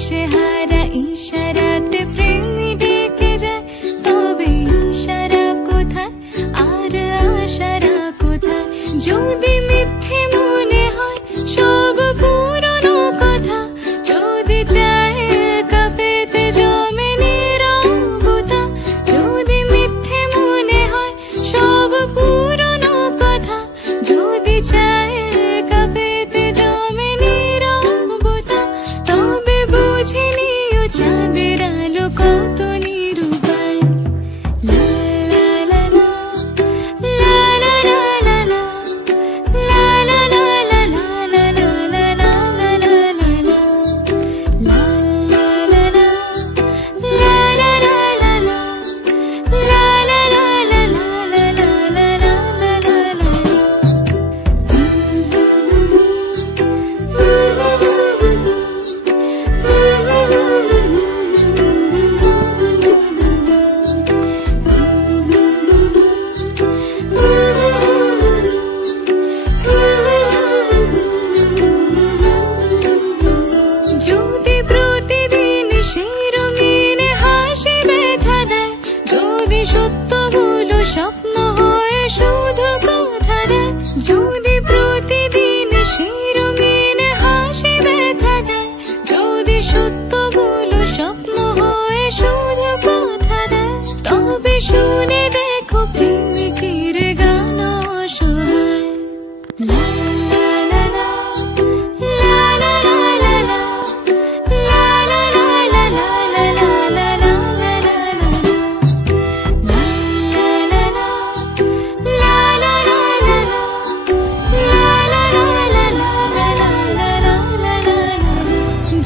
দিশেহারা ইশারাতে প্রেমী ডেকে যায়, তবে ইশারা কোথায় আর আশারা কোথায়? যদি মিথ্যে মনে হয় সব পুরনো কথা, যদি চায় একা পেতে জমে নীরবতা, যদি মিথ্যে মনে হয় সব পুরনো কথা, যদি চায় একা পেতে জমে নীরবতা, তবে বুঝে নিও চাঁদের আলো কত নিরুপায়। লা লা লা লা, লা লা লা লা লা, লা লা লা লা লা লা লা লা লা লা লা লা, লা লা লা লা, লা লা লা লা লা, লা লা লা লা লা লা লা লা লা লা লা। যদি প্রতিদিন সেই রঙিন হাসি ব্যথা দেয়, যদি সত্যগুলো স্বপ্ন হয়ে শুধু কথা দেয়, যদি প্রতিদিন সেই রঙিন হাসি ব্যথা দেয়, যদি সত্যগুলো স্বপ্ন হয়ে শুধু কথা দেয়, তবে শুনে দেখো প্রেমিকের গান অসহায়। লা লা লা লা, লা লা লা লা লা, লা লা লা লা লা লা লা লা লা লা লা, লা লা লা লা, লা লা লা লা লা, লা লা লা লা লা লা লা লা লা।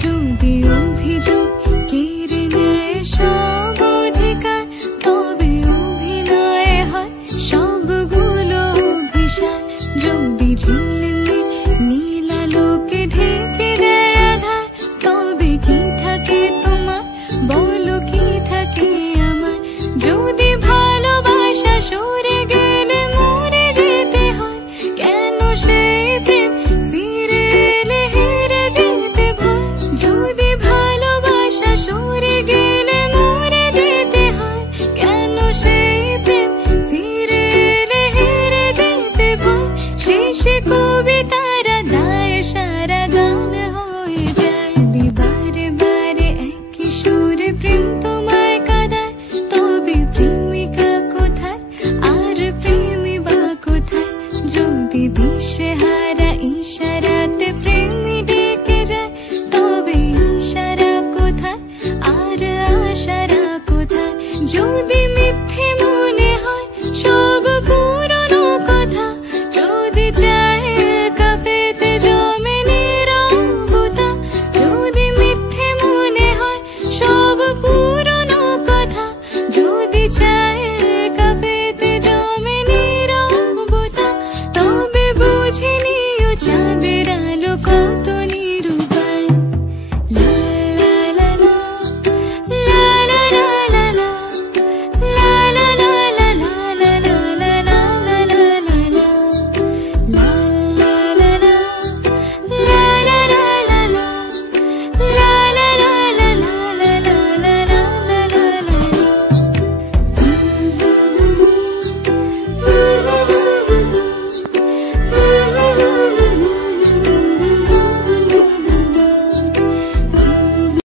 যদি অভিযোগ কেড়ে নেয় সব অধিকার, তবে অভিনয় হয় সবগুলো অভিসার। যদি ঝিলমিল নীল আলোকে ঢেকে দেয় আধার, তবে কি থাকে তোমার বলো, কি থাকে আমার? যদি ভালোবাসা সরে গেলে মরে যেতে হয়, কেন সেই প্রেম ফিরে এলে হেরে যেতে ভয়? যদি ভালোবাসা সরে গেলে মরে যেতে হয়, কেন সেই প্রেম ফিরে এলে হেরে যেতে ভয়? শেষে কবিতারা দায় সারা গান হয়ে যায়। যদি বারে বারে একই সুরে প্রেম তোমায় কাঁদায়, তবে প্রেমিকা কোথায় আর প্রেমী বা কোথায়? যদি দিশেহারা ইশারাতে